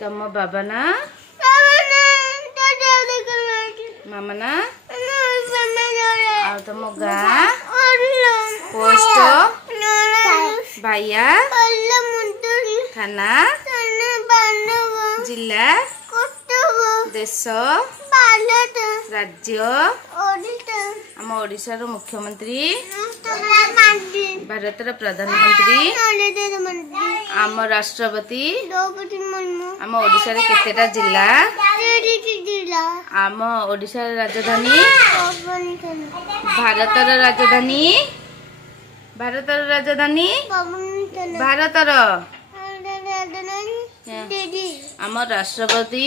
तम बाबा ना मामा ना तम गाँ पोस्ट भाइया थाना जिला देश राज्य आम ओडिशा रो मुख्यमंत्री भारत रो प्रधानमंत्री आम राष्ट्रपति आम ओडिशा रे केतेटा जिला आम ओडिशा राजधानी भारतर राजधानी भारतर आम राष्ट्रपति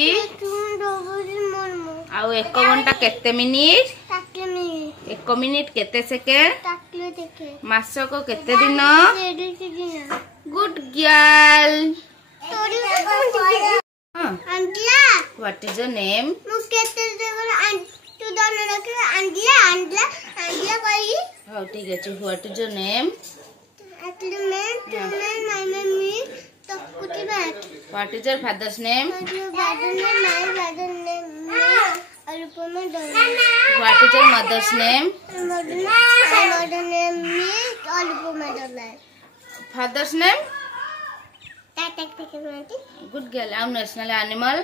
आउ 1 घंटा केते मिनिट 1 मिनिट केते सेकेंड मासक केते दिन good girl what is your name हाँ ठीक है what is your name what is your father's name what is your mother's name father's name good girl आउ नेशनल एनिमल